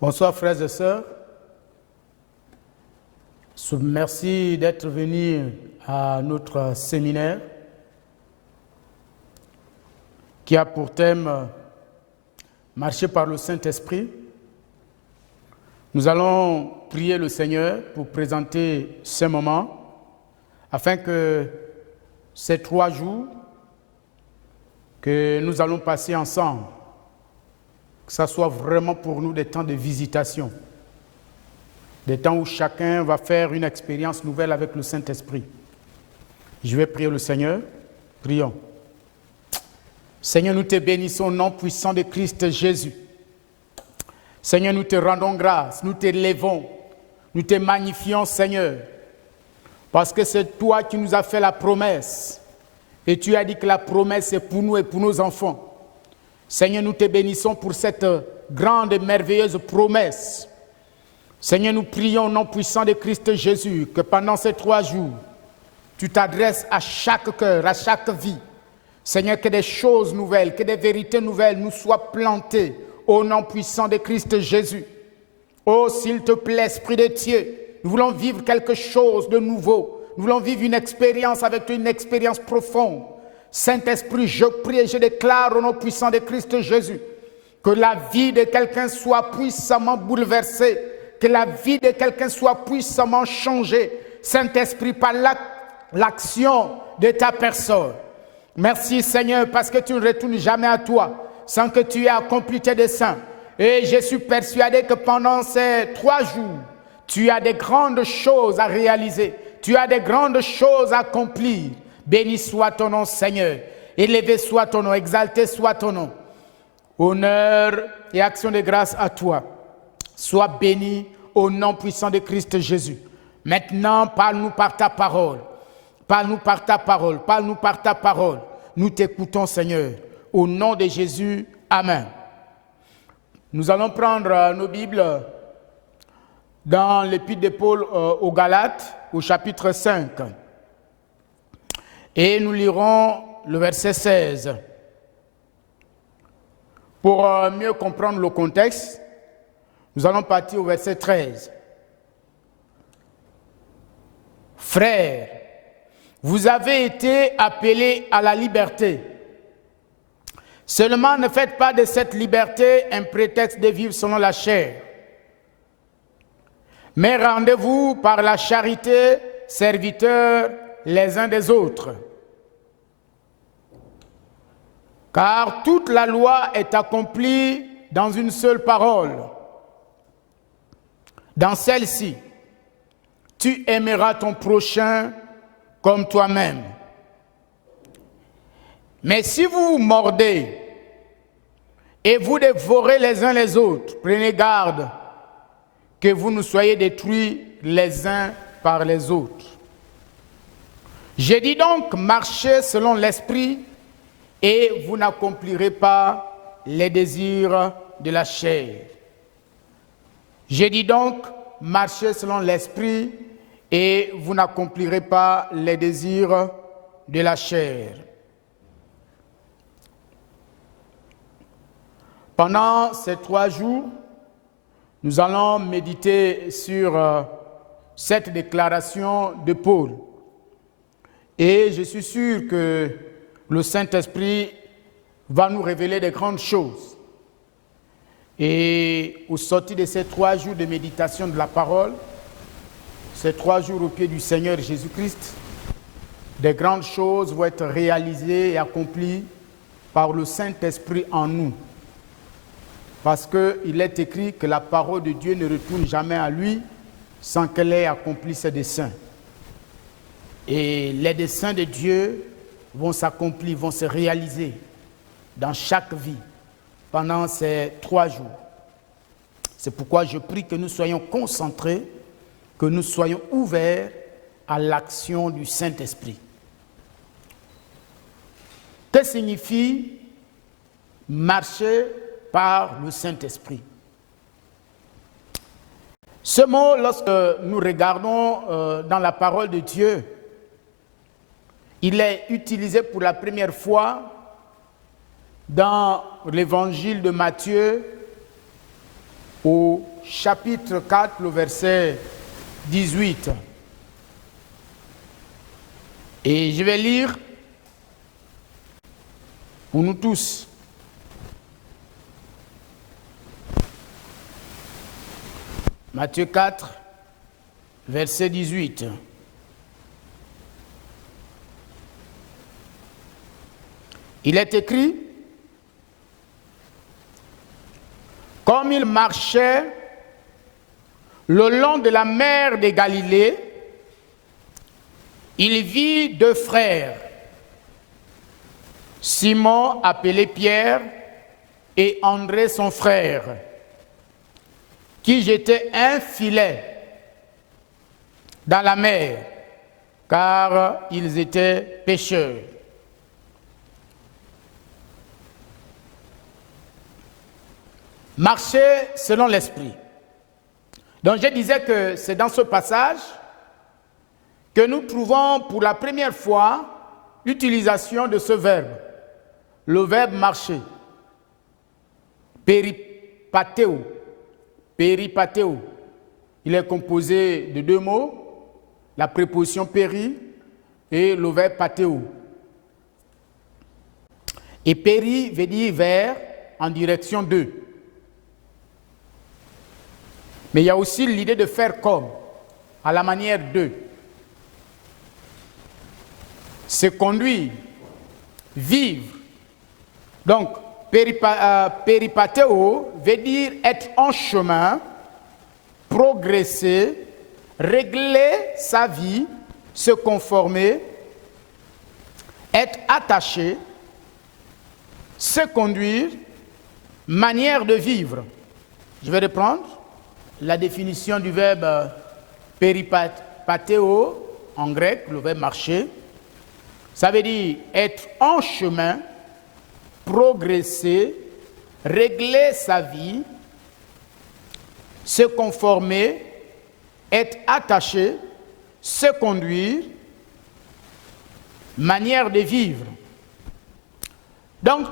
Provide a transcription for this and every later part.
Bonsoir frères et sœurs. Merci d'être venus à notre séminaire qui a pour thème Marcher par le Saint-Esprit. Nous allons prier le Seigneur pour présenter ce moment afin que ces 3 jours que nous allons passer ensemble, que ça soit vraiment pour nous des temps de visitation, des temps où chacun va faire une expérience nouvelle avec le Saint-Esprit. Je vais prier le Seigneur. Prions. Seigneur, nous te bénissons au nom puissant de Christ Jésus. Seigneur, nous te rendons grâce, nous t'élevons, nous te magnifions, Seigneur, parce que c'est toi qui nous as fait la promesse. Et tu as dit que la promesse est pour nous et pour nos enfants. Seigneur, nous te bénissons pour cette grande et merveilleuse promesse. Seigneur, nous prions au nom puissant de Christ Jésus que pendant ces 3 jours, tu t'adresses à chaque cœur, à chaque vie. Seigneur, que des choses nouvelles, que des vérités nouvelles nous soient plantées au nom puissant de Christ Jésus. Oh, s'il te plaît, Esprit de Dieu, nous voulons vivre quelque chose de nouveau. Nous voulons vivre une expérience avec toi, une expérience profonde. Saint-Esprit, je prie et je déclare au nom puissant de Christ Jésus que la vie de quelqu'un soit puissamment bouleversée, que la vie de quelqu'un soit puissamment changée. Saint-Esprit, par l'action de ta personne. Merci Seigneur, parce que tu ne retournes jamais à toi sans que tu aies accompli tes desseins. Et je suis persuadé que pendant ces 3 jours, tu as des grandes choses à réaliser. Tu as des grandes choses à accomplir. Béni soit ton nom, Seigneur. Élevé soit ton nom, exalté soit ton nom. Honneur et action de grâce à toi. Sois béni au nom puissant de Christ Jésus. Maintenant, parle-nous par ta parole. Parle-nous par ta parole. Parle-nous par ta parole. Nous t'écoutons, Seigneur. Au nom de Jésus, Amen. Nous allons prendre nos Bibles dans l'épître de Paul aux Galates, au chapitre 5. Et nous lirons le verset 16. Pour mieux comprendre le contexte, nous allons partir au verset 13. Frères, vous avez été appelés à la liberté. Seulement ne faites pas de cette liberté un prétexte de vivre selon la chair. Mais rendez-vous par la charité, serviteurs les uns des autres. Car toute la loi est accomplie dans une seule parole. Dans celle-ci, tu aimeras ton prochain comme toi-même. Mais si vous vous mordez et vous dévorez les uns les autres, prenez garde que vous ne soyez détruits les uns par les autres. Je dis donc, marchez selon l'esprit et vous n'accomplirez pas les désirs de la chair. Je dis donc, marchez selon l'esprit et vous n'accomplirez pas les désirs de la chair. Pendant ces 3 jours, nous allons méditer sur cette déclaration de Paul. Et je suis sûr que le Saint-Esprit va nous révéler des grandes choses. Et au sortir de ces 3 jours de méditation de la parole, ces 3 jours au pied du Seigneur Jésus-Christ, des grandes choses vont être réalisées et accomplies par le Saint-Esprit en nous. Parce qu'il est écrit que la parole de Dieu ne retourne jamais à lui sans qu'elle ait accompli ses desseins. Et les desseins de Dieu vont s'accomplir, vont se réaliser dans chaque vie pendant ces 3 jours. C'est pourquoi je prie que nous soyons concentrés, que nous soyons ouverts à l'action du Saint-Esprit. Que signifie marcher par le Saint-Esprit? Ce mot, lorsque nous regardons dans la parole de Dieu, il est utilisé pour la première fois dans l'évangile de Matthieu au chapitre 4, le verset 18. Et je vais lire pour nous tous. Matthieu 4, verset 18. Il est écrit, comme il marchait le long de la mer de Galilée, il vit deux frères, Simon appelé Pierre et André son frère, qui jetaient un filet dans la mer, car ils étaient pêcheurs. Marcher selon l'esprit. Donc je disais que c'est dans ce passage que nous trouvons pour la première fois l'utilisation de ce verbe, le verbe marcher, peripateo. Peripateo. Il est composé de deux mots, la préposition péri et le verbe pateo. Et péri veut dire vers, en direction d'eux. Mais il y a aussi l'idée de faire comme, à la manière d'eux. Se conduire, vivre. Donc, peripateo veut dire être en chemin, progresser, régler sa vie, se conformer, être attaché, se conduire, manière de vivre. Je vais reprendre la définition du verbe peripateo en grec, le verbe marcher. Ça veut dire être en chemin, progresser, régler sa vie, se conformer, être attaché, se conduire, manière de vivre. Donc,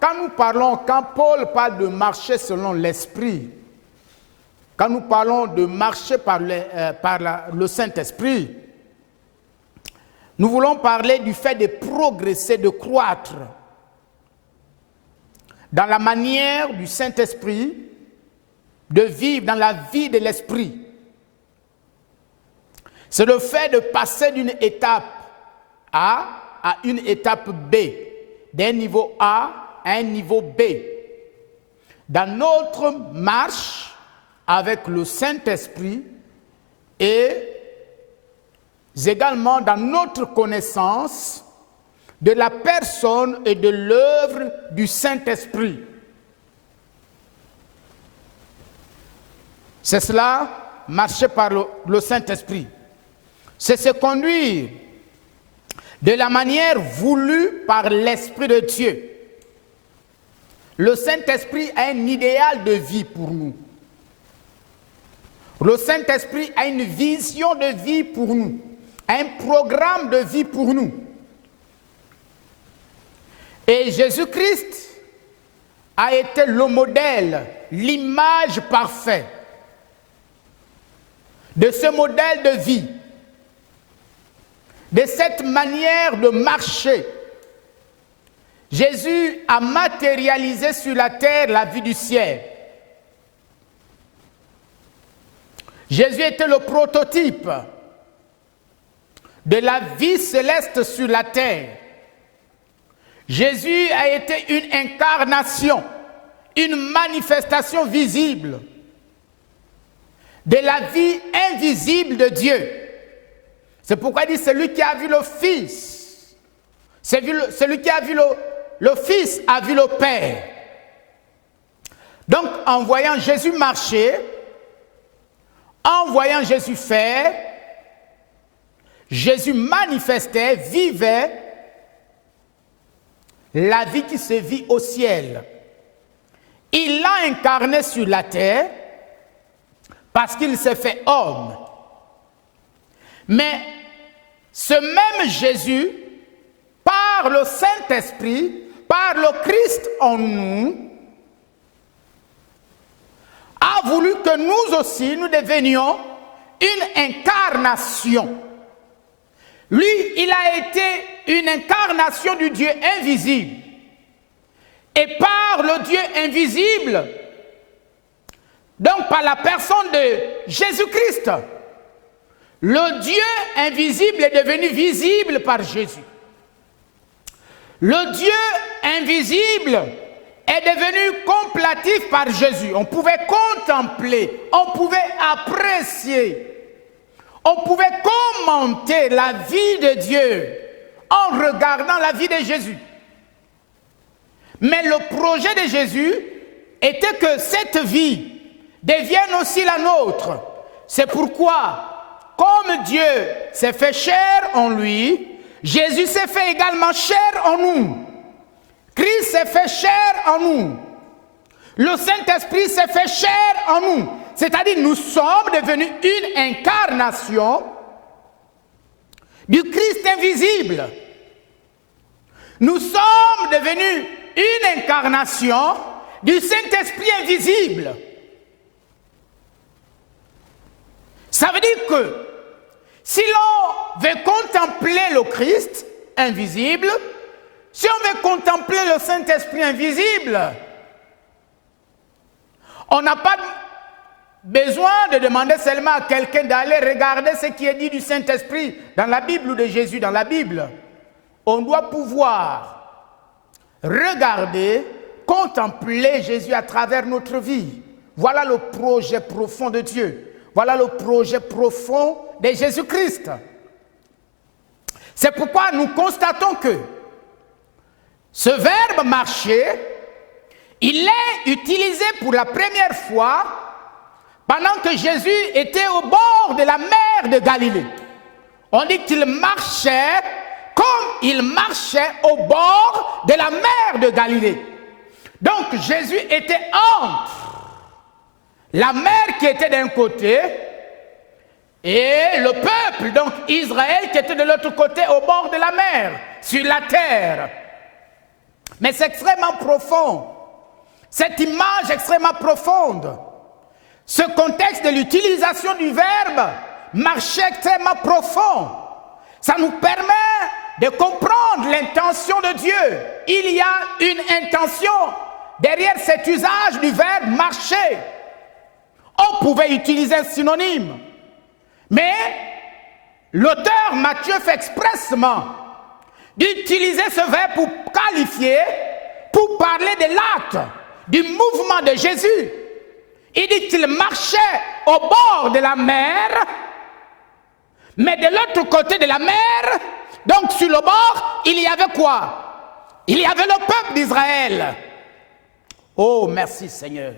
quand Paul parle de marcher selon l'esprit, quand nous parlons de marcher par le Saint-Esprit, nous voulons parler du fait de progresser, de croître dans la manière du Saint-Esprit de vivre dans la vie de l'Esprit. C'est le fait de passer d'une étape A à une étape B, d'un niveau A à un niveau B. Dans notre marche avec le Saint-Esprit et également dans notre connaissance de la personne et de l'œuvre du Saint-Esprit. C'est cela, marcher par le Saint-Esprit. C'est se conduire de la manière voulue par l'Esprit de Dieu. Le Saint-Esprit a un idéal de vie pour nous. Le Saint-Esprit a une vision de vie pour nous, un programme de vie pour nous. Et Jésus-Christ a été le modèle, l'image parfaite de ce modèle de vie, de cette manière de marcher. Jésus a matérialisé sur la terre la vie du ciel. Jésus était le prototype de la vie céleste sur la terre. Jésus a été une incarnation, une manifestation visible de la vie invisible de Dieu. C'est pourquoi il dit celui qui a vu le Fils, celui qui a vu le Fils a vu le Père. Donc en voyant Jésus marcher, en voyant Jésus faire, Jésus manifestait, vivait la vie qui se vit au ciel. Il l'a incarné sur la terre parce qu'il s'est fait homme. Mais ce même Jésus, par le Saint-Esprit, par le Christ en nous, a a voulu que nous aussi, nous devenions une incarnation. Lui, il a été une incarnation du Dieu invisible. Et par le Dieu invisible, donc par la personne de Jésus-Christ, le Dieu invisible est devenu visible par Jésus. Le Dieu invisible est devenu contemplatif par Jésus. On pouvait contempler, on pouvait apprécier, on pouvait commenter la vie de Dieu en regardant la vie de Jésus. Mais le projet de Jésus était que cette vie devienne aussi la nôtre. C'est pourquoi, comme Dieu s'est fait chair en lui, Jésus s'est fait également chair en nous. Christ s'est fait chair en nous. Le Saint-Esprit s'est fait chair en nous. C'est-à-dire nous sommes devenus une incarnation du Christ invisible. Nous sommes devenus une incarnation du Saint-Esprit invisible. Ça veut dire que si l'on veut contempler le Christ invisible, si on veut contempler le Saint-Esprit invisible, on n'a pas besoin de demander seulement à quelqu'un d'aller regarder ce qui est dit du Saint-Esprit dans la Bible ou de Jésus dans la Bible. On doit pouvoir regarder, contempler Jésus à travers notre vie. Voilà le projet profond de Dieu. Voilà le projet profond de Jésus-Christ. C'est pourquoi nous constatons que ce verbe marcher, il est utilisé pour la première fois pendant que Jésus était au bord de la mer de Galilée. On dit qu'il marchait comme il marchait au bord de la mer de Galilée. Donc Jésus était entre la mer qui était d'un côté et le peuple, donc Israël, qui était de l'autre côté au bord de la mer, sur la terre. Mais c'est extrêmement profond. Cette image extrêmement profonde. Ce contexte de l'utilisation du verbe marcher extrêmement profond. Ça nous permet de comprendre l'intention de Dieu. Il y a une intention derrière cet usage du verbe marcher. On pouvait utiliser un synonyme. Mais l'auteur Matthieu fait expressement d'utiliser ce verbe pour qualifier, pour parler de l'acte, du mouvement de Jésus. Il dit qu'il marchait au bord de la mer, mais de l'autre côté de la mer, donc sur le bord, il y avait quoi? Il y avait le peuple d'Israël. Oh, merci Seigneur.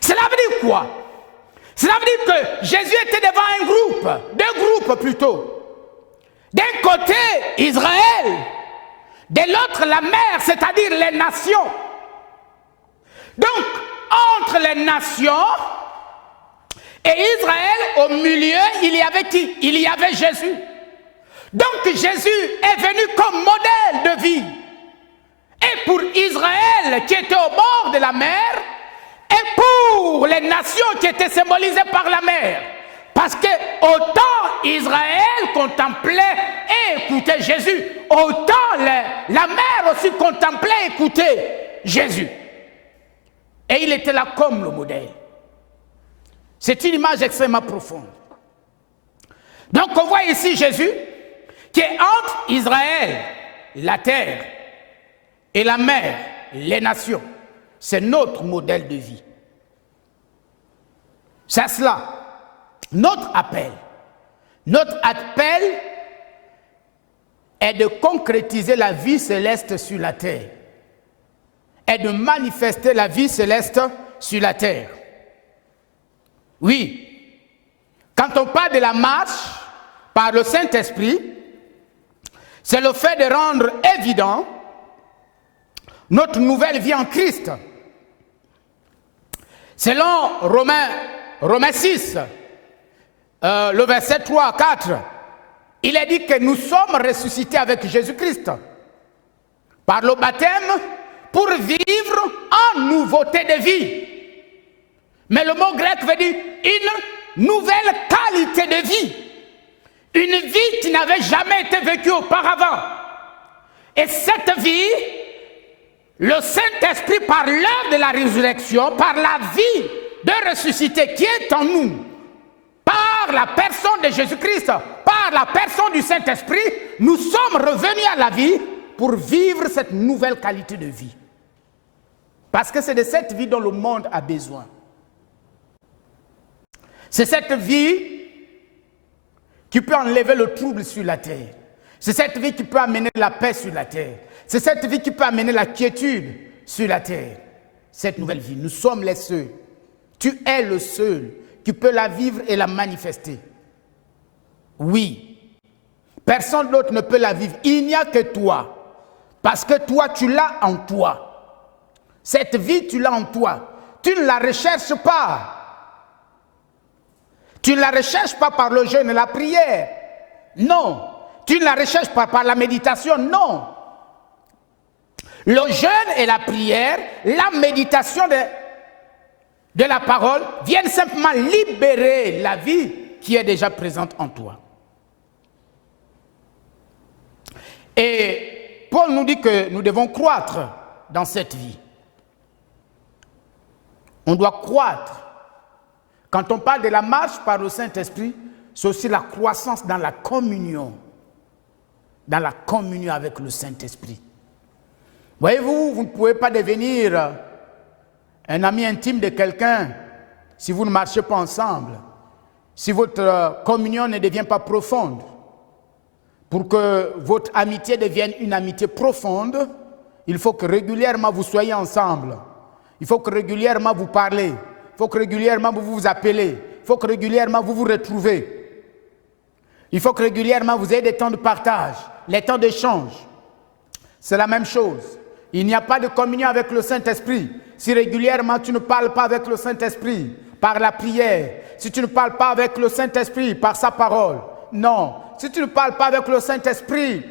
Cela veut dire quoi? Cela veut dire que Jésus était devant un groupe, deux groupes plutôt. D'un côté, Israël, de l'autre, la mer, c'est-à-dire les nations. Donc, entre les nations et Israël, au milieu, il y avait qui? Il y avait Jésus. Donc, Jésus est venu comme modèle de vie. Et pour Israël, qui était au bord de la mer, et pour les nations qui étaient symbolisées par la mer. Parce que autant Israël contemplait et écoutait Jésus, autant la mer aussi contemplait et écoutait Jésus. Et il était là comme le modèle. C'est une image extrêmement profonde. Donc on voit ici Jésus qui est entre Israël, la terre, et la mer, les nations. C'est notre modèle de vie. C'est cela. Notre appel est de concrétiser la vie céleste sur la terre. Est de manifester la vie céleste sur la terre. Oui. Quand on parle de la marche par le Saint-Esprit, c'est le fait de rendre évident notre nouvelle vie en Christ. Selon Romains 6, le verset 3 à 4, il est dit que nous sommes ressuscités avec Jésus-Christ par le baptême pour vivre en nouveauté de vie. Mais le mot grec veut dire une nouvelle qualité de vie. Une vie qui n'avait jamais été vécue auparavant. Et cette vie, le Saint-Esprit, par l'œuvre de la résurrection, par la vie de ressuscité qui est en nous, par la personne de Jésus-Christ, par la personne du Saint-Esprit, nous sommes revenus à la vie pour vivre cette nouvelle qualité de vie. Parce que c'est de cette vie dont le monde a besoin. C'est cette vie qui peut enlever le trouble sur la terre. C'est cette vie qui peut amener la paix sur la terre. C'est cette vie qui peut amener la quiétude sur la terre. Cette nouvelle vie, nous sommes les seuls. Tu es le seul qui peut la vivre et la manifester. Oui. Personne d'autre ne peut la vivre. Il n'y a que toi. Parce que toi, tu l'as en toi. Cette vie, tu l'as en toi. Tu ne la recherches pas. Tu ne la recherches pas par le jeûne et la prière. Non. Tu ne la recherches pas par la méditation. Non. Le jeûne et la prière, la méditation de la parole viennent simplement libérer la vie qui est déjà présente en toi. Et Paul nous dit que nous devons croître dans cette vie. On doit croître. Quand on parle de la marche par le Saint-Esprit, c'est aussi la croissance dans la communion avec le Saint-Esprit. Voyez-vous, vous ne pouvez pas devenir un ami intime de quelqu'un si vous ne marchez pas ensemble, si votre communion ne devient pas profonde. Pour que votre amitié devienne une amitié profonde, il faut que régulièrement vous soyez ensemble. Il faut que régulièrement vous parlez. Il faut que régulièrement vous vous appelez. Il faut que régulièrement vous vous retrouvez. Il faut que régulièrement vous ayez des temps de partage, les temps d'échange. C'est la même chose. Il n'y a pas de communion avec le Saint-Esprit si régulièrement tu ne parles pas avec le Saint-Esprit par la prière, si tu ne parles pas avec le Saint-Esprit par sa parole. Non, si tu ne parles pas avec le Saint-Esprit,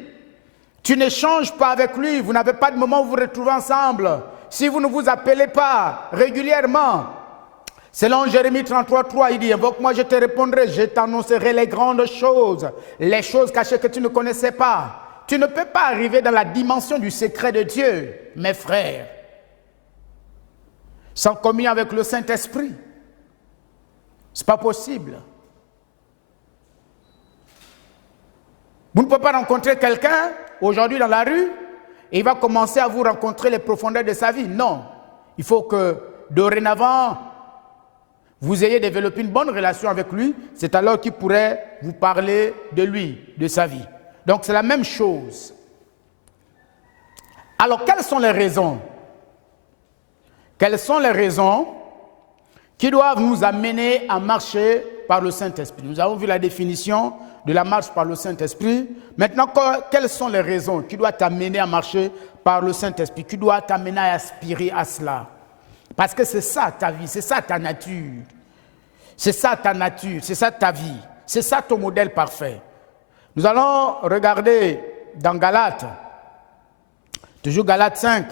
tu n'échanges pas avec lui, vous n'avez pas de moment où vous vous retrouvez ensemble. Si vous ne vous appelez pas régulièrement, selon Jérémie 33:3, il dit, invoque-moi, je te répondrai, je t'annoncerai les grandes choses, les choses cachées que tu ne connaissais pas. Tu ne peux pas arriver dans la dimension du secret de Dieu, mes frères, sans communion avec le Saint-Esprit. Ce n'est pas possible. Vous ne pouvez pas rencontrer quelqu'un aujourd'hui dans la rue et il va commencer à vous rencontrer les profondeurs de sa vie. Non. Il faut que dorénavant, vous ayez développé une bonne relation avec lui. C'est alors qu'il pourrait vous parler de lui, de sa vie. Donc c'est la même chose. Alors quelles sont les raisons? Quelles sont les raisons qui doivent nous amener à marcher par le Saint-Esprit? Nous avons vu la définition de la marche par le Saint-Esprit. Maintenant, quelles sont les raisons qui doivent t'amener à marcher par le Saint-Esprit, qui doivent t'amener à aspirer à cela? Parce que c'est ça ta vie, c'est ça ta nature. C'est ça ta nature, c'est ça ta vie. C'est ça ton modèle parfait. Nous allons regarder dans Galates, toujours Galates 5.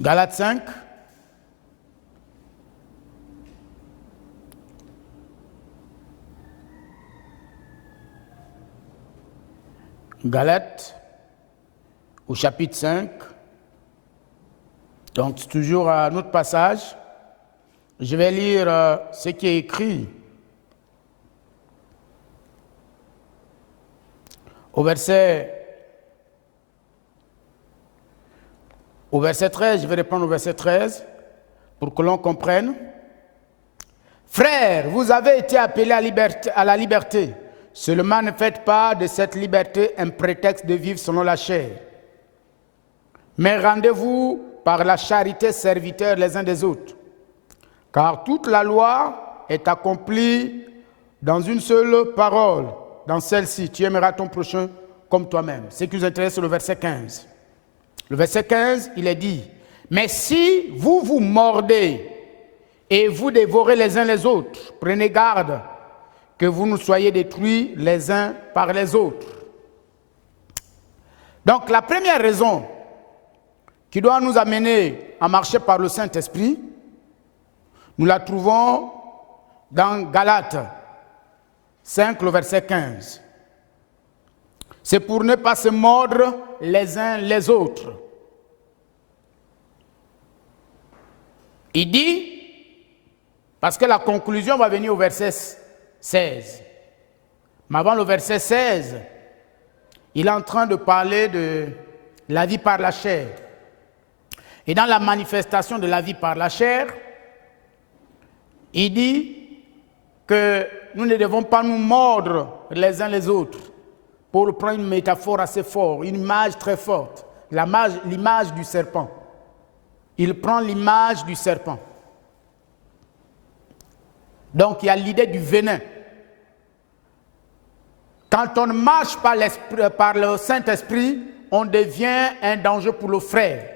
Galates 5. Galates, au chapitre 5. Donc, toujours à notre passage. Je vais lire ce qui est écrit. Au verset 13, je vais reprendre au verset 13 pour que l'on comprenne. Frères, vous avez été appelés à la liberté. Seulement ne faites pas de cette liberté un prétexte de vivre selon la chair. Mais rendez-vous par la charité serviteurs les uns des autres. Car toute la loi est accomplie dans une seule parole. Dans celle-ci, tu aimeras ton prochain comme toi-même. Ce qui nous intéresse, c'est le verset 15. Le verset 15, il est dit, mais si vous vous mordez et vous dévorez les uns les autres, prenez garde que vous ne soyez détruits les uns par les autres. Donc la première raison qui doit nous amener à marcher par le Saint-Esprit, Nous la trouvons dans Galates 5, le verset 15. C'est pour ne pas se mordre les uns les autres. Il dit, parce que la conclusion va venir au verset 16. Mais avant le verset 16, il est en train de parler de la vie par la chair. Et dans la manifestation de la vie par la chair, il dit que nous ne devons pas nous mordre les uns les autres. Pour prendre une métaphore assez forte, une image très forte, l'image du serpent. Il prend l'image du serpent. Donc il y a l'idée du venin. Quand on marche par le Saint-Esprit, on devient un danger pour le frère.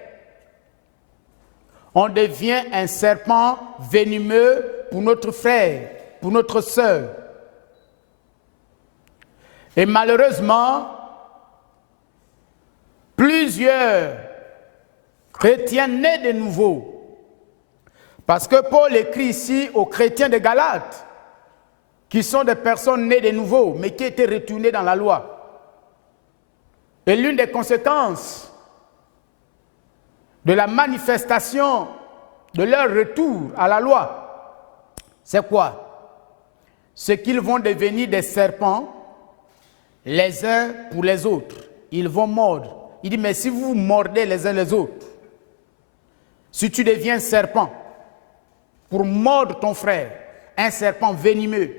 On devient un serpent venimeux pour notre frère, pour notre sœur. Et malheureusement, plusieurs chrétiens nés de nouveau, parce que Paul écrit ici aux chrétiens de Galates, qui sont des personnes nées de nouveau, mais qui étaient retournées dans la loi. Et l'une des conséquences de la manifestation de leur retour à la loi, c'est quoi? C'est qu'ils vont devenir des serpents les uns pour les autres. Ils vont mordre. Il dit, mais si vous mordez les uns les autres, si tu deviens serpent pour mordre ton frère, un serpent venimeux,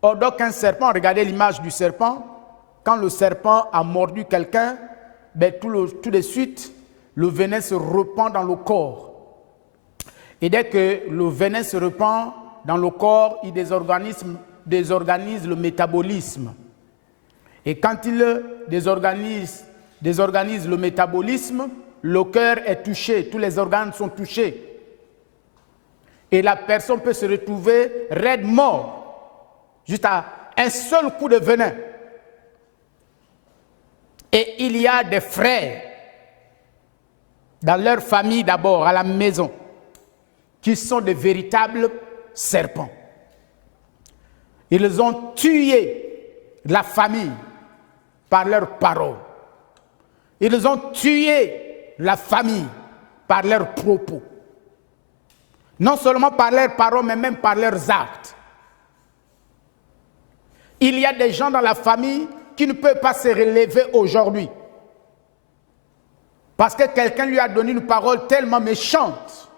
or donc un serpent, regardez l'image du serpent, quand le serpent a mordu quelqu'un, ben tout de suite, le venin se répand dans le corps. Et dès que le venin se répand dans le corps, il désorganise le métabolisme. Et quand il désorganise le métabolisme, le cœur est touché, tous les organes sont touchés. Et la personne peut se retrouver raide mort, juste à un seul coup de venin. Et il y a des frères, dans leur famille d'abord, à la maison, qui sont de véritables serpents. Ils ont tué la famille par leurs paroles. Ils ont tué la famille par leurs propos. Non seulement par leurs paroles, mais même par leurs actes. Il y a des gens dans la famille qui ne peuvent pas se relever aujourd'hui. Parce que quelqu'un lui a donné une parole tellement méchante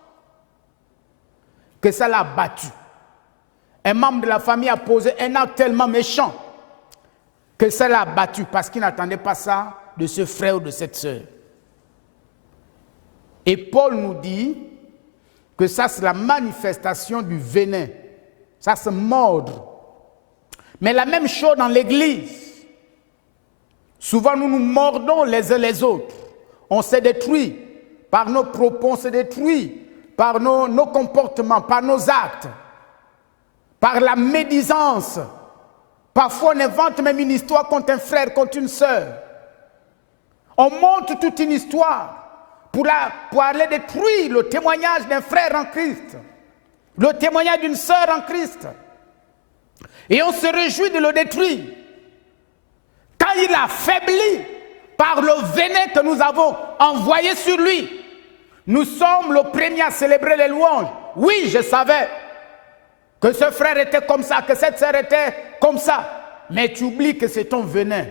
que ça l'a battu. Un membre de la famille a posé un acte tellement méchant que ça l'a battu parce qu'il n'attendait pas ça de ce frère ou de cette sœur. Et Paul nous dit que ça c'est la manifestation du venin. Ça c'est mordre. Mais la même chose dans l'église. Souvent nous nous mordons les uns les autres. On se détruit par nos propos, on se détruit par nos comportements, par nos actes, par la médisance. Parfois on invente même une histoire contre un frère, contre une sœur. On monte toute une histoire pour aller détruire le témoignage d'un frère en Christ, le témoignage d'une sœur en Christ. Et on se réjouit de le détruire. Quand il a faibli par le venin que nous avons envoyé sur lui, nous sommes le premier à célébrer les louanges. Oui, je savais que ce frère était comme ça, que cette sœur était comme ça. Mais tu oublies que c'est ton venin.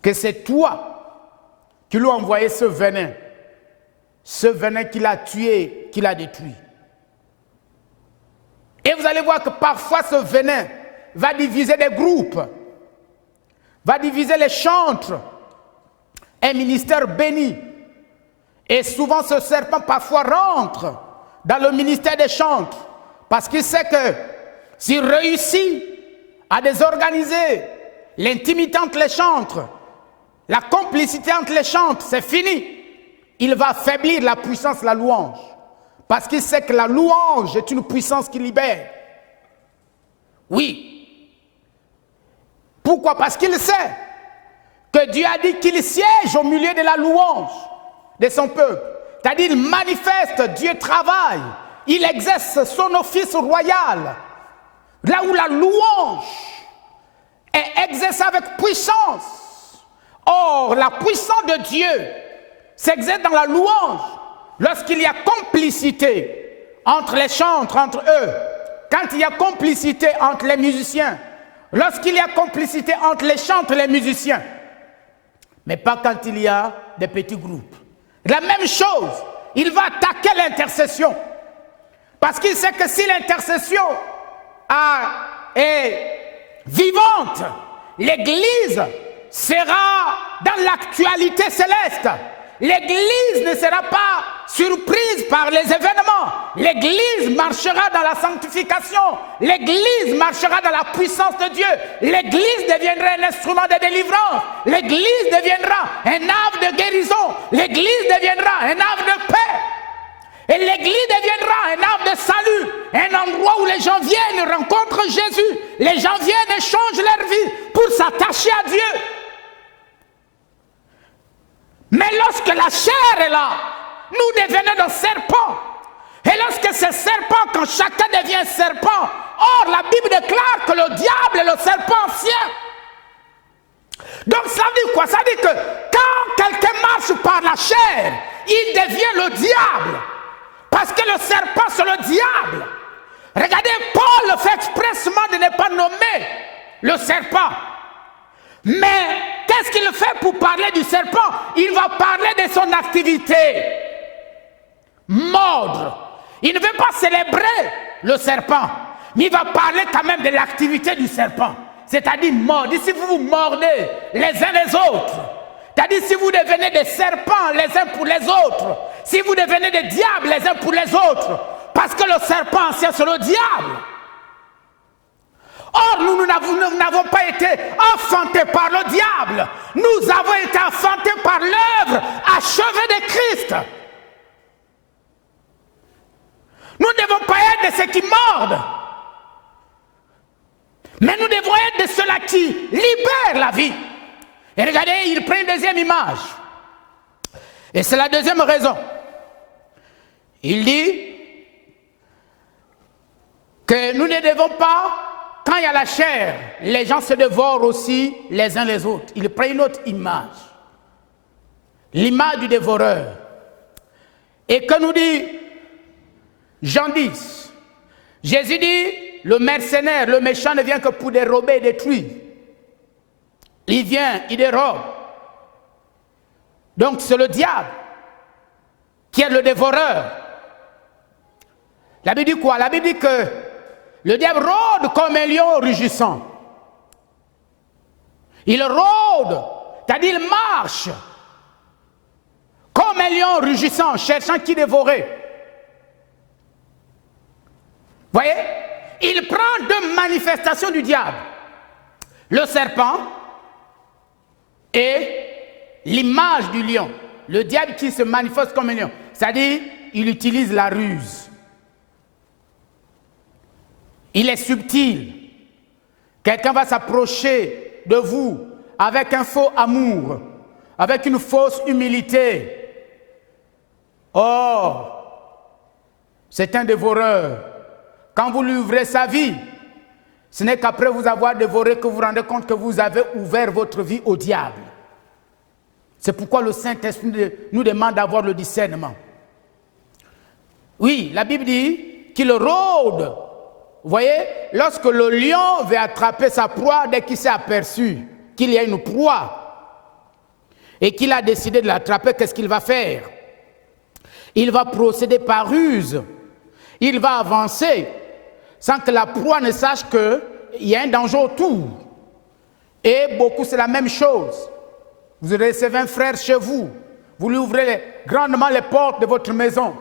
Que c'est toi qui lui as envoyé ce venin. Ce venin qui l'a tué, qui l'a détruit. Et vous allez voir que parfois ce venin va diviser des groupes, va diviser les chantres, un ministère béni. Et souvent ce serpent parfois rentre dans le ministère des chantres parce qu'il sait que s'il réussit à désorganiser l'intimité entre les chantres, la complicité entre les chantres, c'est fini. Il va affaiblir la puissance de la louange. Parce qu'il sait que la louange est une puissance qui libère. Oui. Pourquoi? Parce qu'il sait que Dieu a dit qu'il siège au milieu de la louange de son peuple. c'est-à-dire il manifeste, Dieu travaille, il exerce son office royal, là où la louange est exercée avec puissance. Or, la puissance de Dieu s'exerce dans la louange lorsqu'il y a complicité entre les chantres, entre eux, quand il y a complicité entre les musiciens, lorsqu'il y a complicité entre les chantres et les musiciens, mais pas quand il y a des petits groupes. La même chose, il va attaquer l'intercession. Parce qu'il sait que si l'intercession est vivante, l'Église sera dans l'actualité céleste. L'Église ne sera pas surprise par les événements. L'Église marchera dans la sanctification. L'Église marchera dans la puissance de Dieu. L'Église deviendra un instrument de délivrance. L'Église deviendra un havre de guérison. L'Église deviendra un havre de paix. Et l'Église deviendra un havre de salut. Un endroit où les gens viennent rencontrer Jésus. Les gens viennent et changent leur vie pour s'attacher à Dieu. Mais lorsque la chair est là, nous devenons des serpents. Et lorsque ces serpents, quand chacun devient serpent, or la Bible déclare que le diable est le serpent ancien. Donc ça veut dire quoi? Ça veut dire que quand quelqu'un marche par la chair, il devient le diable. Parce que le serpent, c'est le diable. Regardez, Paul fait expressement de ne pas nommer le serpent. Mais qu'est-ce qu'il fait pour parler du serpent? Il va parler de son activité. Mordre. Il ne veut pas célébrer le serpent, mais il va parler quand même de l'activité du serpent. C'est-à-dire mordre. Si vous vous mordez les uns les autres, c'est-à-dire si vous devenez des serpents les uns pour les autres, si vous devenez des diables les uns pour les autres, parce que le serpent ancien c'est le diable. Or, nous n'avons pas été enfantés par le diable. Nous avons été enfantés par l'œuvre achevée de Christ. Nous ne devons pas être de ceux qui mordent. Mais nous devons être de ceux-là qui libèrent la vie. Et regardez, il prend une deuxième image. Et c'est la deuxième raison. Il dit que nous ne devons pas... Quand il y a la chair, les gens se dévorent aussi les uns les autres. Il prend une autre image. L'image du dévoreur. Et que nous dit Jean 10, Jésus dit, le mercenaire, le méchant ne vient que pour dérober et détruire. Il vient, il dérobe. Donc c'est le diable qui est le dévoreur. La Bible dit quoi? La Bible dit que le diable rôde comme un lion rugissant. Il rôde, c'est-à-dire il marche comme un lion rugissant, cherchant qui dévorer. Voyez, il prend deux manifestations du diable. Le serpent et l'image du lion. Le diable qui se manifeste comme un lion. C'est-à-dire, il utilise la ruse. Il est subtil. Quelqu'un va s'approcher de vous avec un faux amour, avec une fausse humilité. Or, c'est un dévoreur. Quand vous lui ouvrez sa vie, ce n'est qu'après vous avoir dévoré que vous vous rendez compte que vous avez ouvert votre vie au diable. C'est pourquoi le Saint-Esprit nous demande d'avoir le discernement. Oui, la Bible dit qu'il rôde. Vous voyez, lorsque le lion veut attraper sa proie, dès qu'il s'est aperçu qu'il y a une proie et qu'il a décidé de l'attraper, qu'est-ce qu'il va faire? Il va procéder par ruse. Il va avancer sans que la proie ne sache qu'il y a un danger autour. Et beaucoup, c'est la même chose. Vous recevez un frère chez vous. Vous lui ouvrez grandement les portes de votre maison.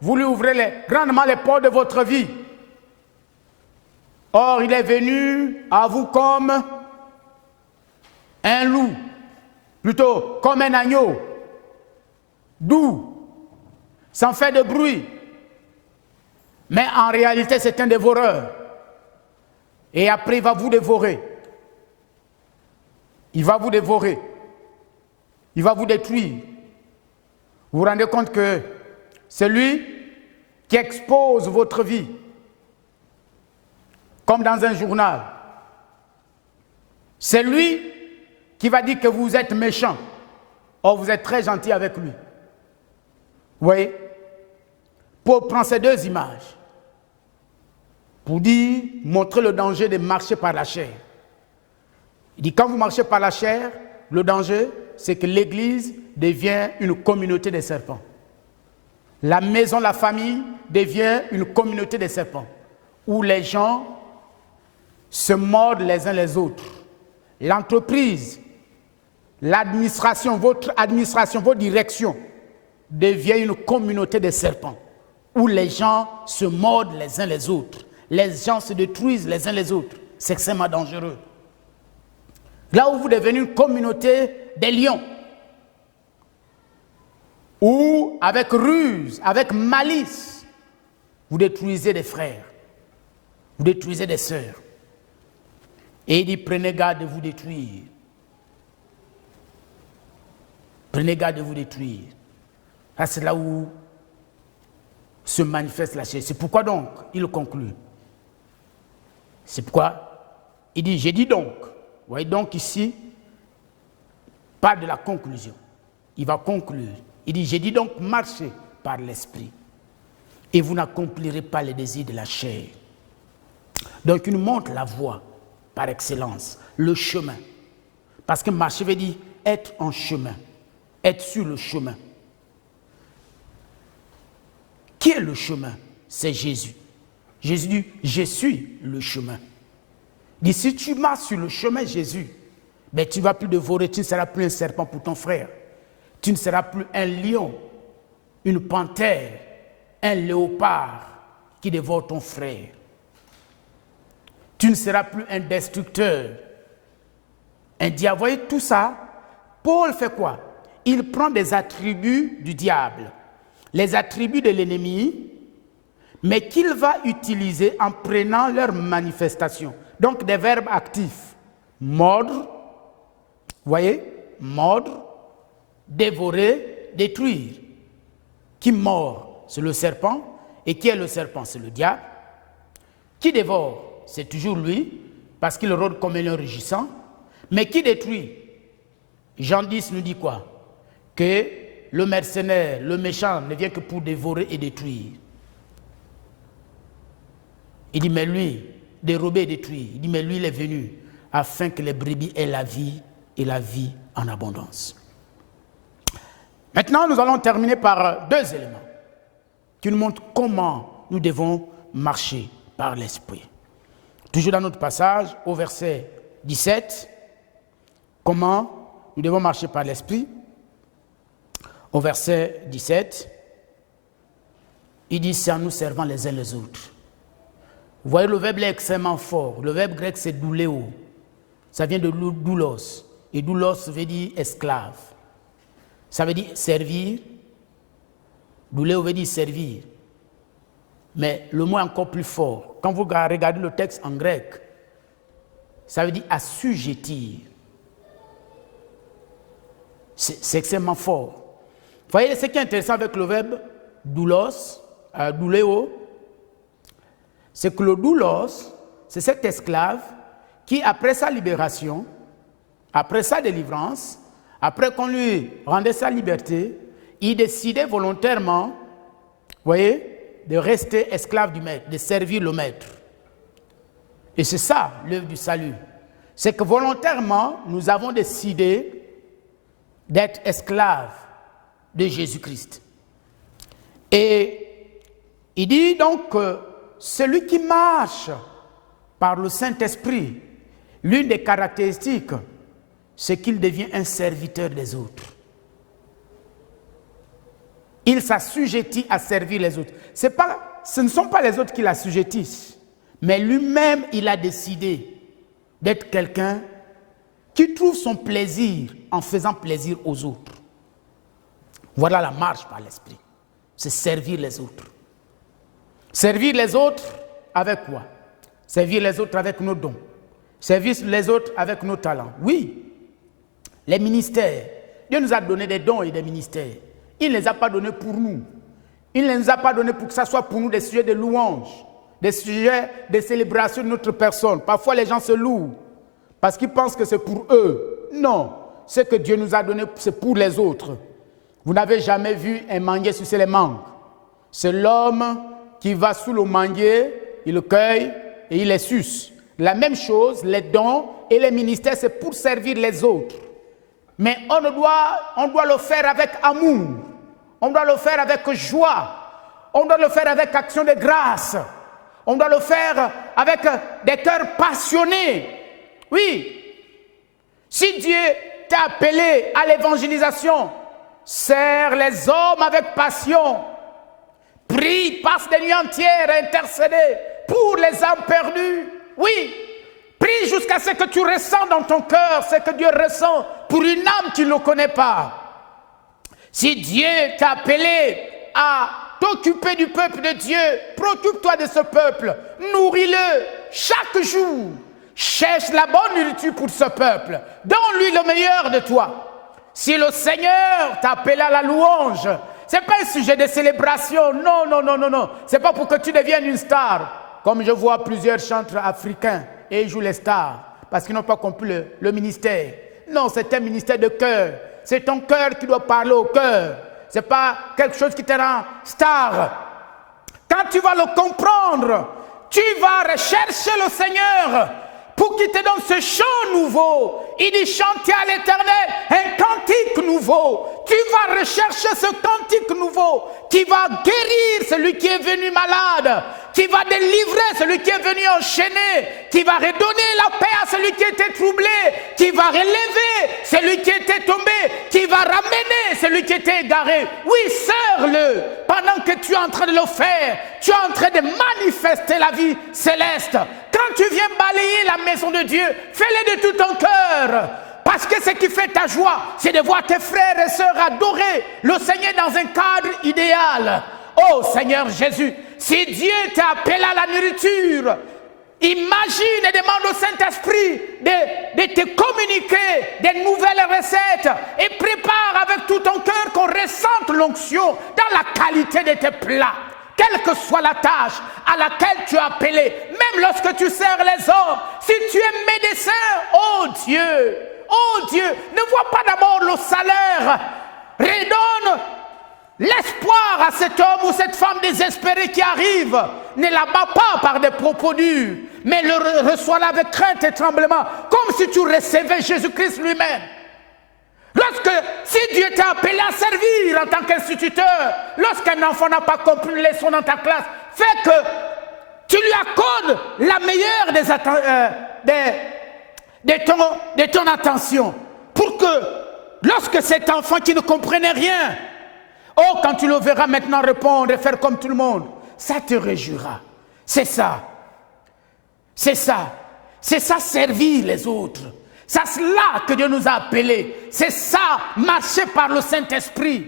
Vous lui ouvrez grandement les portes de votre vie. Or, il est venu à vous comme un loup, plutôt comme un agneau, doux, sans faire de bruit. Mais en réalité, c'est un dévoreur. Et après, il va vous dévorer. Il va vous dévorer. Il va vous détruire. Vous vous rendez compte que celui qui expose votre vie, comme dans un journal, c'est lui qui va dire que vous êtes méchant. Or, vous êtes très gentil avec lui. Vous voyez? Paul prend ces deux images pour dire, montrer le danger de marcher par la chair. Il dit, quand vous marchez par la chair, le danger, c'est que l'Église devient une communauté de serpents. La maison, la famille devient une communauté de serpents, où les gens se mordent les uns les autres. L'entreprise, l'administration, votre administration, vos directions devient une communauté de serpents, où les gens se mordent les uns les autres. Les gens se détruisent les uns les autres. C'est extrêmement dangereux. Là où vous devenez une communauté des lions, où avec ruse, avec malice, vous détruisez des frères, vous détruisez des sœurs. Et il dit, prenez garde de vous détruire. Prenez garde de vous détruire. Là, c'est là où se manifeste la chair. C'est pourquoi donc, il conclut. C'est pourquoi il dit, j'ai dit donc. Vous voyez donc ici, pas de la conclusion. Il va conclure. Il dit, j'ai dit donc, marchez par l'esprit et vous n'accomplirez pas les désirs de la chair. Donc, il nous montre la voie par excellence, le chemin. Parce que marcher veut dire être en chemin, être sur le chemin. Qui est le chemin? C'est Jésus. Jésus dit, je suis le chemin. Il dit, si tu marches sur le chemin Jésus, ben, tu ne vas plus dévorer, tu ne seras plus un serpent pour ton frère. Tu ne seras plus un lion, une panthère, un léopard qui dévore ton frère. Tu ne seras plus un destructeur, un diable. Vous voyez tout ça, Paul fait quoi? Il prend des attributs du diable, les attributs de l'ennemi, mais qu'il va utiliser en prenant leur manifestation. Donc des verbes actifs. Mordre, vous voyez, mordre, dévorer, détruire. Qui mord, c'est le serpent. Et qui est le serpent? C'est le diable. Qui dévore? C'est toujours lui, parce qu'il rôde comme un lion rugissant. Mais qui détruit? Jean 10 nous dit quoi? Que le mercenaire, le méchant ne vient que pour dévorer et détruire. Il dit, mais lui, dérober et détruire. Il dit, mais lui, il est venu afin que les brebis aient la vie et la vie en abondance. Maintenant, nous allons terminer par deux éléments qui nous montrent comment nous devons marcher par l'esprit. Toujours dans notre passage, au verset 17, comment nous devons marcher par l'esprit. Au verset 17, il dit, c'est en nous servant les uns les autres. Vous voyez, le verbe est extrêmement fort. Le verbe grec, c'est douléo. Ça vient de doulos. Et doulos veut dire esclave. Ça veut dire servir. Douléo veut dire servir. Mais le mot est encore plus fort. Quand vous regardez le texte en grec, ça veut dire assujettir. C'est extrêmement fort. Vous voyez, ce qui est intéressant avec le verbe doulos, douléo, c'est que le doulos, c'est cet esclave qui, après sa libération, après sa délivrance, après qu'on lui rendait sa liberté, il décidait volontairement, vous voyez, de rester esclave du maître, de servir le maître. Et c'est ça l'œuvre du salut. C'est que volontairement, nous avons décidé d'être esclaves de Jésus-Christ. Et il dit donc que celui qui marche par le Saint-Esprit, l'une des caractéristiques, c'est qu'il devient un serviteur des autres. Il s'assujettit à servir les autres. Ce ne sont pas les autres qui l'assujettissent, mais lui-même, il a décidé d'être quelqu'un qui trouve son plaisir en faisant plaisir aux autres. Voilà la marche par l'esprit. C'est servir les autres. Servir les autres avec quoi? Servir les autres avec nos dons. Servir les autres avec nos talents. Oui, les ministères. Dieu nous a donné des dons et des ministères. Il ne les a pas donnés pour nous. Il ne les a pas donnés pour que ça soit pour nous des sujets de louange, des sujets de célébration de notre personne. Parfois, les gens se louent parce qu'ils pensent que c'est pour eux. Non, ce que Dieu nous a donné, c'est pour les autres. Vous n'avez jamais vu un manguier sucer les mangues. C'est l'homme qui va sous le manguier, il le cueille et il les suce. La même chose, les dons et les ministères, c'est pour servir les autres. Mais on doit le faire avec amour. On doit le faire avec joie. On doit le faire avec action de grâce. On doit le faire avec des cœurs passionnés. Oui. Si Dieu t'a appelé à l'évangélisation, sers les hommes avec passion. Prie, passe des nuits entières à intercéder pour les âmes perdues. Oui. Prie jusqu'à ce que tu ressens dans ton cœur ce que Dieu ressent pour une âme qui ne le connaît pas. Si Dieu t'a appelé à t'occuper du peuple de Dieu, préoccupe-toi de ce peuple, nourris-le chaque jour. Cherche la bonne nourriture pour ce peuple. Donne-lui le meilleur de toi. Si le Seigneur t'a appelé à la louange, ce n'est pas un sujet de célébration. Non, non, non, non, non. Ce n'est pas pour que tu deviennes une star. Comme je vois plusieurs chantres africains et ils jouent les stars parce qu'ils n'ont pas compris le ministère. Non, c'est un ministère de cœur. C'est ton cœur qui doit parler au cœur. Ce n'est pas quelque chose qui te rend star. Quand tu vas le comprendre, tu vas rechercher le Seigneur pour qu'il te donne ce chant nouveau. Il dit chanter à l'Éternel un cantique nouveau. Tu vas rechercher ce cantique nouveau qui va guérir celui qui est venu malade, qui va délivrer celui qui est venu enchaîné, qui va redonner la paix à celui qui était troublé, qui va relever celui qui était tombé, qui va ramener celui qui était égaré. Oui, sers-le. Pendant que tu es en train de le faire, tu es en train de manifester la vie céleste. Quand tu viens balayer la maison de Dieu, fais-le de tout ton cœur. Parce que ce qui fait ta joie, c'est de voir tes frères et sœurs adorer le Seigneur dans un cadre idéal. Oh Seigneur Jésus, si Dieu t'a appelé à la nourriture, imagine et demande au Saint-Esprit de te communiquer des nouvelles recettes et prépare avec tout ton cœur qu'on ressente l'onction dans la qualité de tes plats. Quelle que soit la tâche à laquelle tu es appelé, même lorsque tu sers les hommes, si tu es médecin, oh Dieu, ne vois pas d'abord le salaire, redonne l'espoir à cet homme ou cette femme désespérée qui arrive. Ne l'abat pas par des propos durs, mais le reçois-la avec crainte et tremblement, comme si tu recevais Jésus-Christ lui-même. Si Dieu t'a appelé à servir en tant qu'instituteur, lorsqu'un enfant n'a pas compris une leçon dans ta classe, fais que tu lui accordes la meilleure de ton attention, pour que lorsque cet enfant qui ne comprenait rien, oh, quand tu le verras maintenant répondre et faire comme tout le monde, ça te réjouira. C'est ça. C'est ça. C'est ça, servir les autres. C'est cela que Dieu nous a appelés. C'est ça, marcher par le Saint-Esprit.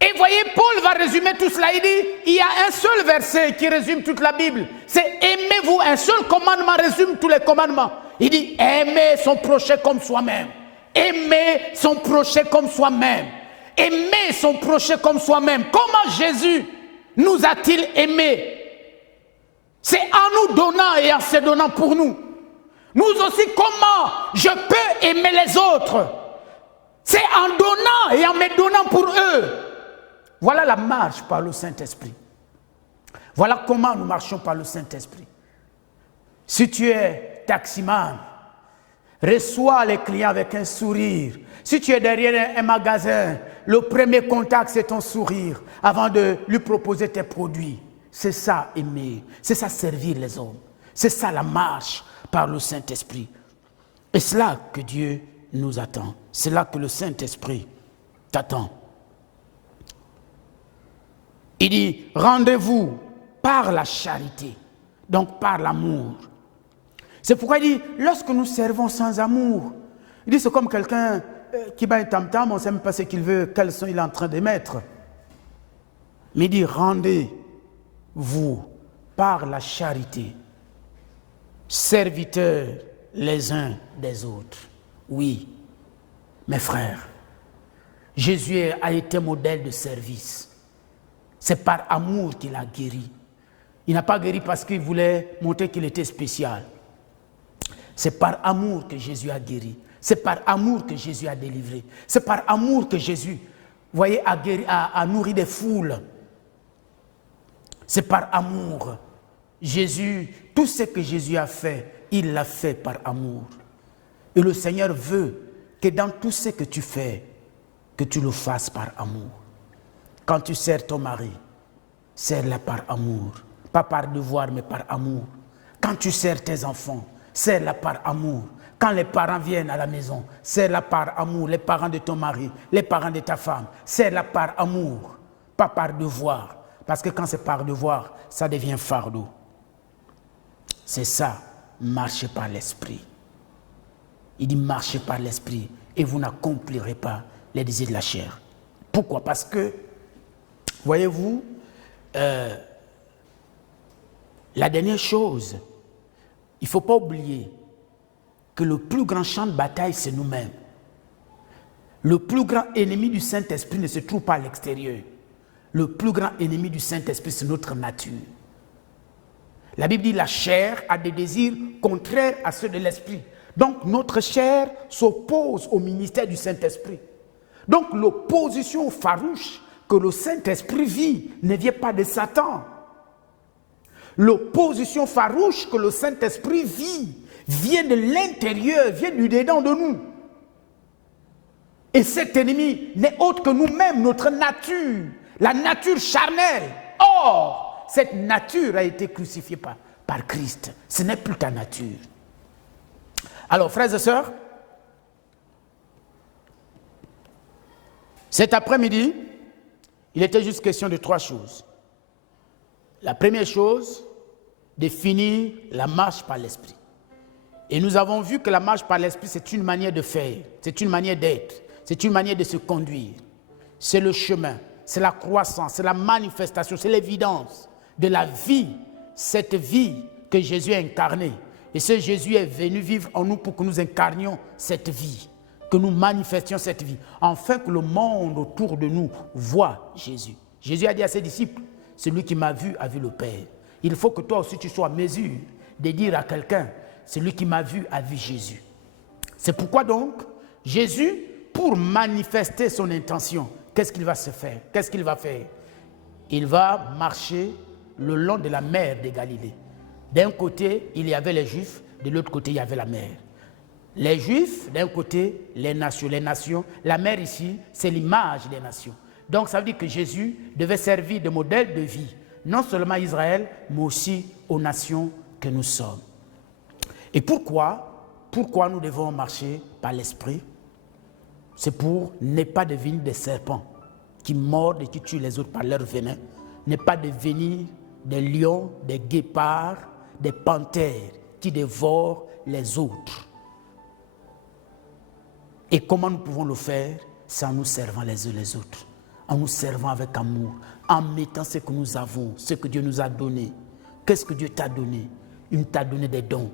Et voyez, Paul va résumer tout cela. Il dit, il y a un seul verset qui résume toute la Bible. C'est aimez-vous. Un seul commandement résume tous les commandements. Il dit, aimer son prochain comme soi-même. Aimer son prochain comme soi-même. Aimer son prochain comme soi-même. Comment Jésus nous a-t-il aimés? C'est en nous donnant et en se donnant pour nous. Nous aussi, comment je peux aimer les autres? C'est en donnant et en me donnant pour eux. Voilà la marche par le Saint-Esprit. Voilà comment nous marchons par le Saint-Esprit. Si tu es taximan, reçois les clients avec un sourire. Si tu es derrière un magasin, le premier contact, c'est ton sourire avant de lui proposer tes produits. C'est ça, aimer. C'est ça, servir les hommes. C'est ça, la marche par le Saint-Esprit. Et c'est là que Dieu nous attend. C'est là que le Saint-Esprit t'attend. Il dit, rendez-vous par la charité, donc par l'amour. C'est pourquoi il dit, lorsque nous servons sans amour, il dit, c'est comme quelqu'un qui bat un tam-tam, on ne sait même pas ce qu'il veut, quel son il est en train de mettre. Mais il dit, rendez-vous par la charité, serviteurs les uns des autres. Oui, mes frères, Jésus a été modèle de service. C'est par amour qu'il a guéri. Il n'a pas guéri parce qu'il voulait montrer qu'il était spécial. C'est par amour que Jésus a guéri. C'est par amour que Jésus a délivré. C'est par amour que Jésus, vous voyez, a nourri des foules. C'est par amour. Jésus, tout ce que Jésus a fait, il l'a fait par amour. Et le Seigneur veut que dans tout ce que tu fais, que tu le fasses par amour. Quand tu sers ton mari, sers-le par amour. Pas par devoir, mais par amour. Quand tu sers tes enfants, sers-le par amour. Quand les parents viennent à la maison, sers-le par amour. Les parents de ton mari, les parents de ta femme, sers-le par amour. Pas par devoir. Parce que quand c'est par devoir, ça devient fardeau. C'est ça, marcher par l'esprit. Il dit marchez par l'esprit et vous n'accomplirez pas les désirs de la chair. Pourquoi? Parce que, voyez-vous, la dernière chose, il ne faut pas oublier que le plus grand champ de bataille, c'est nous-mêmes. Le plus grand ennemi du Saint-Esprit ne se trouve pas à l'extérieur. Le plus grand ennemi du Saint-Esprit, c'est notre nature. La Bible dit la chair a des désirs contraires à ceux de l'esprit. Donc notre chair s'oppose au ministère du Saint-Esprit. Donc l'opposition farouche que le Saint-Esprit vit ne vient pas de Satan. L'opposition farouche que le Saint-Esprit vit vient de l'intérieur, vient du dedans de nous. Et cet ennemi n'est autre que nous-mêmes, notre nature, la nature charnelle. Or, cette nature a été crucifiée par Christ. Ce n'est plus ta nature. Alors, frères et sœurs, cet après-midi, il était juste question de 3 choses. La première chose, définir la marche par l'esprit. Et nous avons vu que la marche par l'esprit, c'est une manière de faire, c'est une manière d'être, c'est une manière de se conduire. C'est le chemin, c'est la croissance, c'est la manifestation, c'est l'évidence de la vie, cette vie que Jésus a incarnée. Et ce Jésus est venu vivre en nous pour que nous incarnions cette vie, que nous manifestions cette vie, afin que le monde autour de nous voit Jésus. Jésus a dit à ses disciples, celui qui m'a vu a vu le Père. Il faut que toi aussi tu sois en mesure de dire à quelqu'un, celui qui m'a vu a vu Jésus. C'est pourquoi donc, Jésus, pour manifester son intention, qu'est-ce qu'il va se faire? Qu'est-ce qu'il va faire? Il va marcher le long de la mer de Galilée. D'un côté, il y avait les Juifs, de l'autre côté, il y avait la mer. Les Juifs, d'un côté, les nations. La mer ici, c'est l'image des nations. Donc, ça veut dire que Jésus devait servir de modèle de vie, non seulement à Israël, mais aussi aux nations que nous sommes. Et pourquoi nous devons marcher par l'esprit? C'est pour ne pas devenir des serpents qui mordent et qui tuent les autres par leur venin, ne pas devenir des lions, des guépards, des panthères qui dévorent les autres. Et comment nous pouvons le faire? C'est en nous servant les uns les autres, en nous servant avec amour, en mettant ce que nous avons, ce que Dieu nous a donné. Qu'est-ce que Dieu t'a donné? Il t'a donné des dons,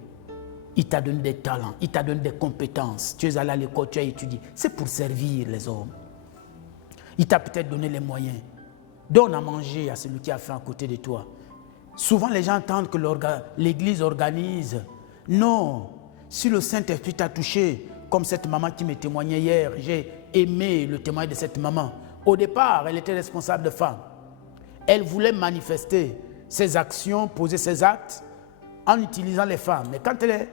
il t'a donné des talents, il t'a donné des compétences. Tu es allé à l'école, tu as étudié. C'est pour servir les hommes. Il t'a peut-être donné les moyens. Donne à manger à celui qui a faim à côté de toi. Souvent, les gens entendent que l'Église organise. Non. Si le Saint-Esprit t'a touché, comme cette maman qui me témoignait hier, j'ai aimé le témoignage de cette maman. Au départ, elle était responsable de femmes. Elle voulait manifester ses actions, poser ses actes en utilisant les femmes. Mais quand elle est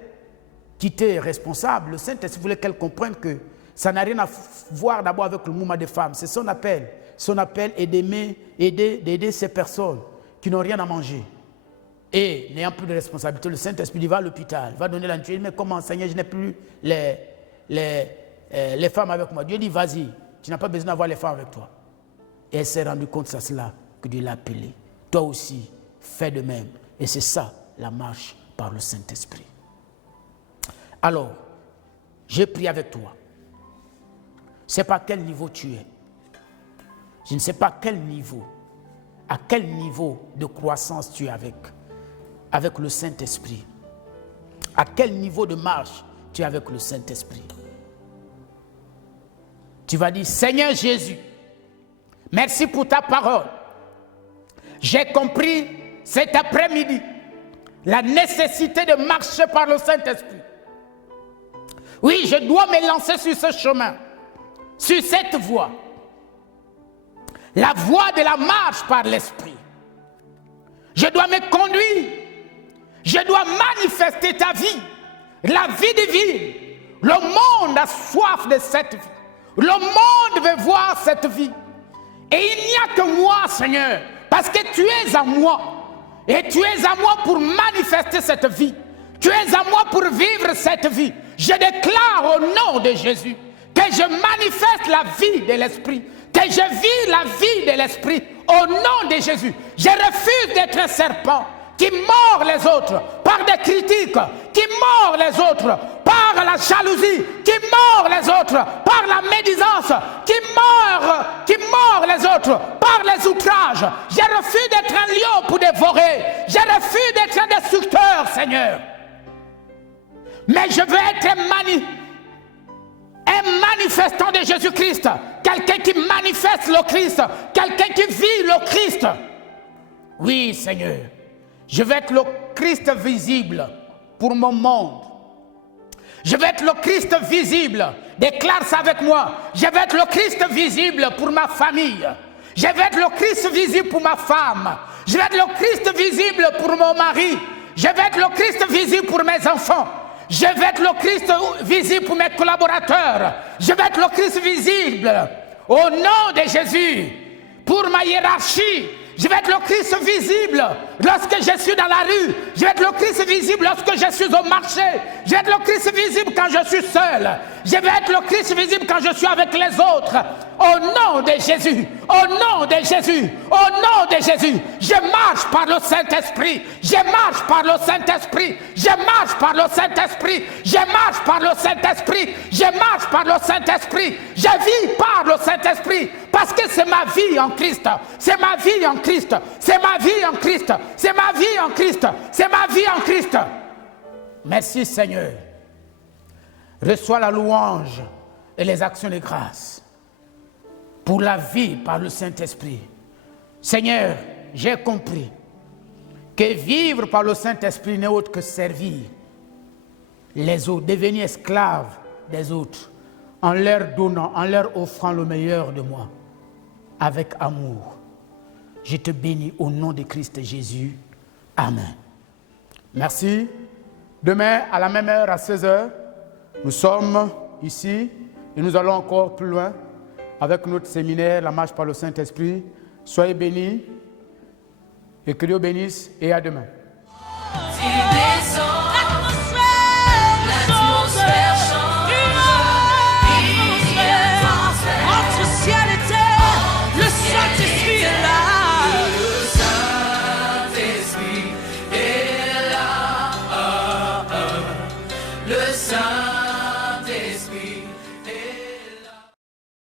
quittée responsable, le Saint-Esprit voulait qu'elle comprenne que ça n'a rien à voir d'abord avec le mouvement des femmes. C'est son appel. Son appel est d'aider ces personnes qui n'ont rien à manger. Et n'ayant plus de responsabilité, le Saint-Esprit dit va à l'hôpital, va donner la nutrition. Mais comment, Seigneur, je n'ai plus les femmes avec moi. Dieu dit vas-y, tu n'as pas besoin d'avoir les femmes avec toi. Et elle s'est rendue compte de cela, que Dieu l'a appelée. Toi aussi, fais de même. Et c'est ça, la marche par le Saint-Esprit. Alors, j'ai prié avec toi. Je ne sais pas à quel niveau tu es. Je ne sais pas à quel niveau de croissance tu es avec le Saint-Esprit. À quel niveau de marche tu es avec le Saint-Esprit. Tu vas dire, Seigneur Jésus, merci pour ta parole. J'ai compris cet après-midi la nécessité de marcher par le Saint-Esprit. Oui, je dois me lancer sur ce chemin, sur cette voie. La voie de la marche par l'Esprit. Je dois me conduire. Je dois manifester ta vie, la vie divine. Le monde a soif de cette vie. Le monde veut voir cette vie. Et il n'y a que moi, Seigneur, parce que tu es à moi. Et tu es à moi pour manifester cette vie. Tu es à moi pour vivre cette vie. Je déclare au nom de Jésus que je manifeste la vie de l'Esprit, que je vis la vie de l'Esprit au nom de Jésus. Je refuse d'être un serpent qui mord les autres par des critiques, qui mord les autres par la jalousie, qui mord les autres par la médisance, qui mord les autres par les outrages. Je refuse d'être un lion pour dévorer. Je refuse d'être un destructeur, Seigneur. Mais je veux être un manifestant de Jésus-Christ, quelqu'un qui manifeste le Christ, quelqu'un qui vit le Christ. Oui, Seigneur, je veux être le Christ visible pour mon monde. Je veux être le Christ visible. Déclare ça avec moi. Je veux être le Christ visible pour ma famille. Je veux être le Christ visible pour ma femme. Je veux être le Christ visible pour mon mari. Je veux être le Christ visible pour mes enfants. Je vais être le Christ visible pour mes collaborateurs. Je vais être le Christ visible au nom de Jésus pour ma hiérarchie. Je vais être le Christ visible lorsque je suis dans la rue. Je vais être le Christ visible lorsque je suis au marché. Je vais être le Christ visible quand je suis seul. Je vais être le Christ visible quand je suis avec les autres. Au nom de Jésus, au nom de Jésus, au nom de Jésus, je marche par le Saint-Esprit. Je marche par le Saint-Esprit. Je marche par le Saint-Esprit. Je marche par le Saint-Esprit. Je marche par le Saint-Esprit. Je vis par le Saint-Esprit. Parce que c'est ma vie en Christ. C'est ma vie en Christ. C'est ma vie en Christ. C'est ma vie en Christ. C'est ma vie en Christ. Merci Seigneur. Reçois la louange et les actions de grâce pour la vie par le Saint-Esprit. Seigneur, j'ai compris que vivre par le Saint-Esprit n'est autre que servir les autres, devenir esclave des autres, en leur donnant, en leur offrant le meilleur de moi, avec amour. Je te bénis au nom de Christ Jésus. Amen. Merci. Demain, à la même heure, à 16h, nous sommes ici et nous allons encore plus loin avec notre séminaire, la marche par le Saint-Esprit. Soyez bénis et que Dieu bénisse et à demain.